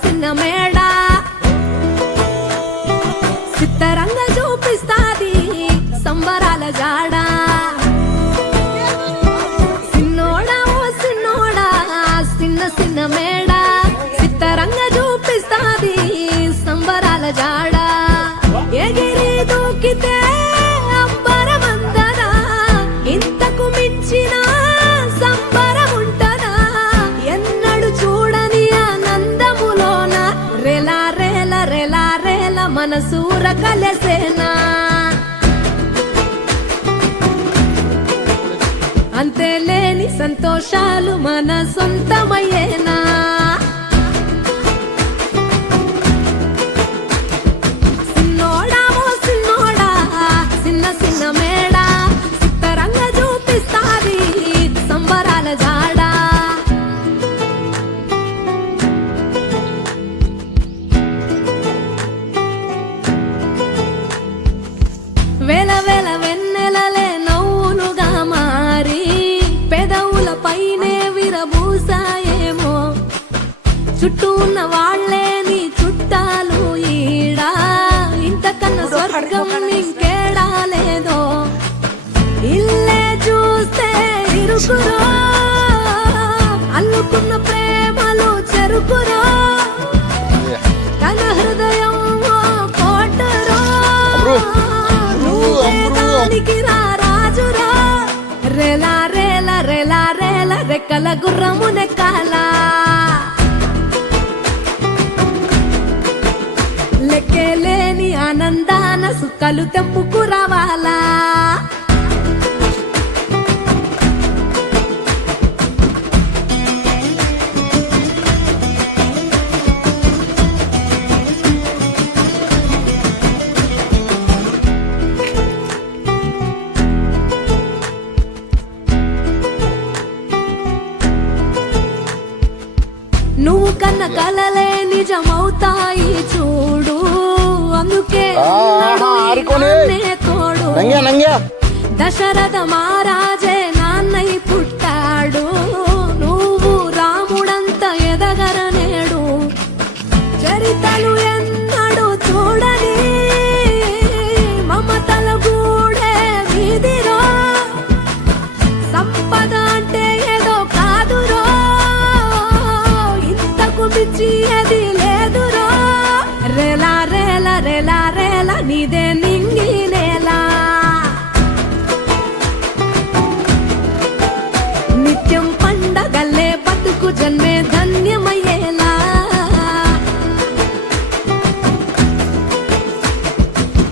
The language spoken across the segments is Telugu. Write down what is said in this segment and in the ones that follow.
చిన్న మేడ సిత్తరంగా చూపిస్తాది సంబరాల జాడ సిన్నోడా ఓ సిన్నోడా చిన్న మేడ సిత్తరంగా చూపిస్తాది సంబరాల జాడ ఎగిరి దూకితే అంబరమందదా ఇంతకు మించిన సంబరముంటదా ఎన్నడు చూడని ఆనందములోన రేలా రేల రేలా రేల మనసూర కలసేనా అంతే లేని సంతోషాలు మన సొంతమయ్యేనా సిన్నోడా ఓ సిన్నోడా చిన్న మేడ సిత్తరంగా చూపిస్తాది సంబరాల జాడ వేల వేల వెన్నెలలే నవ్వులుగా మారి పెదవుల పైనే విరబూసాయేమో చుట్టూ ఉన్న వాళ్లే నీ చుట్టాలు ఈడా ఇంతకన్నా స్వర్గం ఇంకేడా లేదో ఇల్లే చూస్తే ఇరుకురో అల్లుకున్న ప్రేమలు చెరుకురో తన హృదయం కోటరో దానికి రాజురా రేలా రేల రేలా రేల రెక్కల గుర్రము నెక్కాల లెక్కేలేని ఆనందాన సుక్కలు తెంపుకు రావాలా నువ్వు కన్న కలలే నిజమవుతాయి చూడు అందుకే తోడు దశరథ మహారాజే నాన్నై పుట్టాడు నువ్వు రాముడంత ఎదగరనేడు చరితలు ఎన్నడు చూడని మమతల గూడే వీధిరో సంపద అంటే ఏదో కాదురో అది లేదురో రేలా రేల రేలా రేల నీదే నింగి నేలా నిత్యం పండగల్లే బతుకు జన్మే ధన్యమయ్యేలా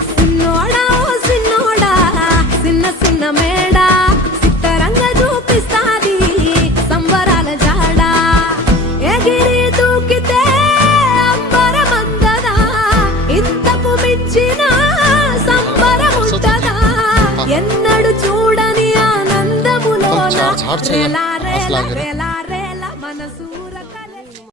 సిన్నోడా ఓ సిన్నోడా చిన్న మేడ సిత్తరంగా చూపిస్తాది సంబరాల జాడ ఎగిరి దూకితే అంబరమందదా ఇంతకు మించిన సంబరముంటదా ఎన్నడు చూడని ఆనందములోన రేలా రేల రేలా